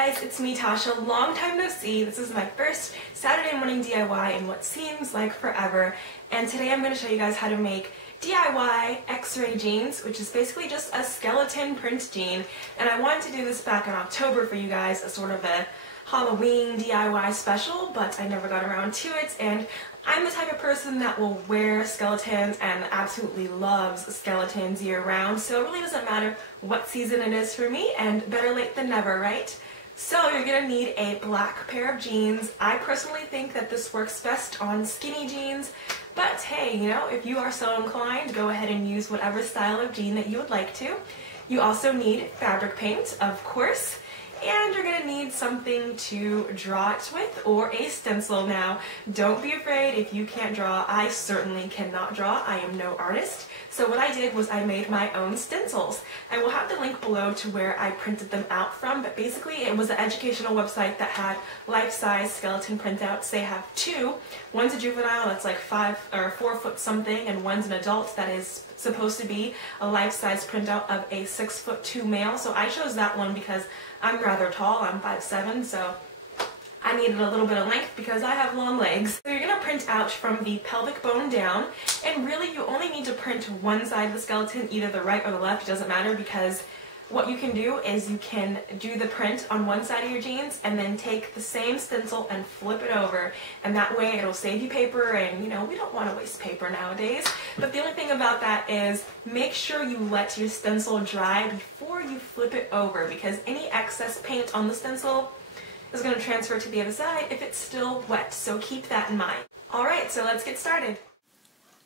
guys, it's me Tasha, long time no see. This is my first Saturday morning DIY in what seems like forever, and today I'm going to show you guys how to make DIY X-ray jeans, which is basically just a skeleton print jean. And I wanted to do this back in October for you guys as sort of a Halloween DIY special, but I never got around to it, and I'm the type of person that will wear skeletons and absolutely loves skeletons year round, so it really doesn't matter what season it is for me, and better late than never, right? So you're going to need a black pair of jeans. I personally think that this works best on skinny jeans, but hey, you know, if you are so inclined, go ahead and use whatever style of jean that you would like to. You also need fabric paint, of course. And you're going to need something to draw it with, or a stencil. Now, don't be afraid if you can't draw. I certainly cannot draw. I am no artist. So what I did was I made my own stencils. I will have the link below to where I printed them out from, but basically it was an educational website that had life-size skeleton printouts. They have two. One's a juvenile that's like 5 or 4 foot something, and one's an adult that is supposed to be a life-size printout of a 6'2" male. So I chose that one because I'm rather tall. I'm 5'7", so I needed a little bit of length because I have long legs. So you're going to print out from the pelvic bone down, and really you only need to print one side of the skeleton, either the right or the left, it doesn't matter, because what you can do is you can do the print on one side of your jeans and then take the same stencil and flip it over, and that way it'll save you paper, and you know, we don't want to waste paper nowadays. But the only thing about that is make sure you let your stencil dry before you flip it over, because any excess paint on the stencil is going to transfer to the other side if it's still wet, so keep that in mind. Alright, so let's get started.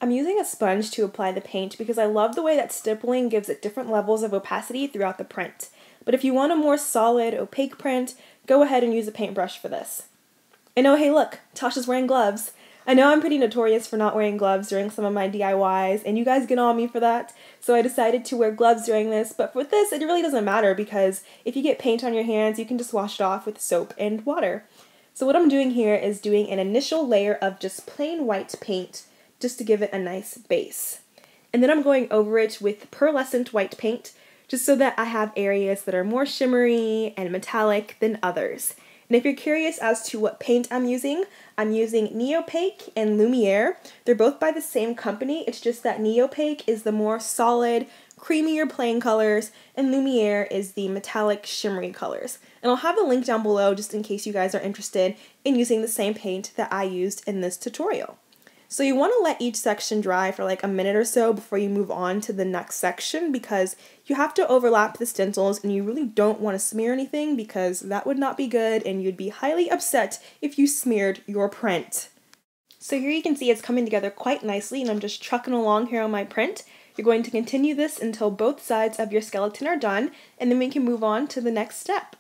I'm using a sponge to apply the paint because I love the way that stippling gives it different levels of opacity throughout the print. But if you want a more solid, opaque print, go ahead and use a paintbrush for this. And oh hey look, Tasha's wearing gloves. I know I'm pretty notorious for not wearing gloves during some of my DIYs, and you guys get on me for that, so I decided to wear gloves during this, but for this it really doesn't matter because if you get paint on your hands, you can just wash it off with soap and water. So what I'm doing here is doing an initial layer of just plain white paint, just to give it a nice base. And then I'm going over it with pearlescent white paint, just so that I have areas that are more shimmery and metallic than others. And if you're curious as to what paint I'm using Neopaque and Lumiere. They're both by the same company, it's just that Neopaque is the more solid, creamier plain colors, and Lumiere is the metallic shimmery colors. And I'll have a link down below just in case you guys are interested in using the same paint that I used in this tutorial. So you want to let each section dry for like a minute or so before you move on to the next section, because you have to overlap the stencils and you really don't want to smear anything, because that would not be good and you'd be highly upset if you smeared your print. So here you can see it's coming together quite nicely, and I'm just trucking along here on my print. You're going to continue this until both sides of your skeleton are done, and then we can move on to the next step.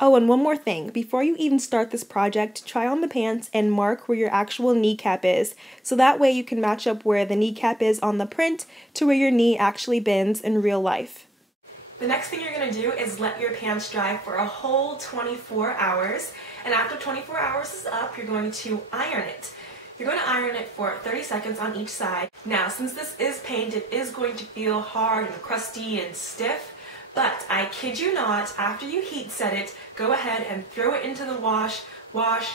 Oh, and one more thing. Before you even start this project, try on the pants and mark where your actual kneecap is, so that way you can match up where the kneecap is on the print to where your knee actually bends in real life. The next thing you're going to do is let your pants dry for a whole 24 hours, and after 24 hours is up, you're going to iron it. You're going to iron it for 30 seconds on each side. Now, since this is paint, it is going to feel hard and crusty and stiff. But I kid you not, after you heat set it, go ahead and throw it into the wash,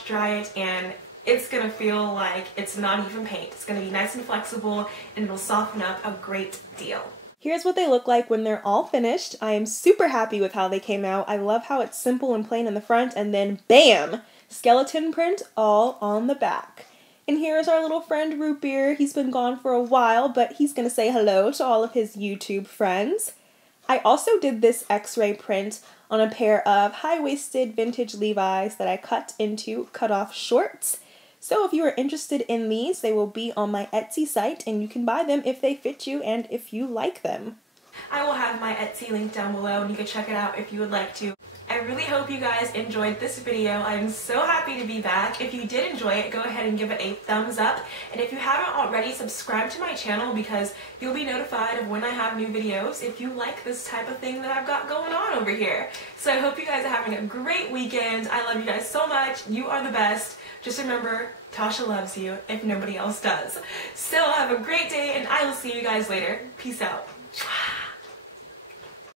dry it, and it's going to feel like it's not even paint. It's going to be nice and flexible, and it'll soften up a great deal. Here's what they look like when they're all finished. I am super happy with how they came out. I love how it's simple and plain in the front, and then BAM! Skeleton print all on the back. And here's our little friend Root Beer. He's been gone for a while, but he's going to say hello to all of his YouTube friends. I also did this X-ray print on a pair of high-waisted vintage Levi's that I cut into cut-off shorts. So if you are interested in these, they will be on my Etsy site, and you can buy them if they fit you and if you like them. I will have my Etsy link down below, and you can check it out if you would like to. I really hope you guys enjoyed this video. I'm so happy to be back. If you did enjoy it, go ahead and give it a thumbs up. And if you haven't already, subscribe to my channel because you'll be notified of when I have new videos if you like this type of thing that I've got going on over here. So I hope you guys are having a great weekend. I love you guys so much. You are the best. Just remember, Tasha loves you if nobody else does. So have a great day, and I will see you guys later. Peace out.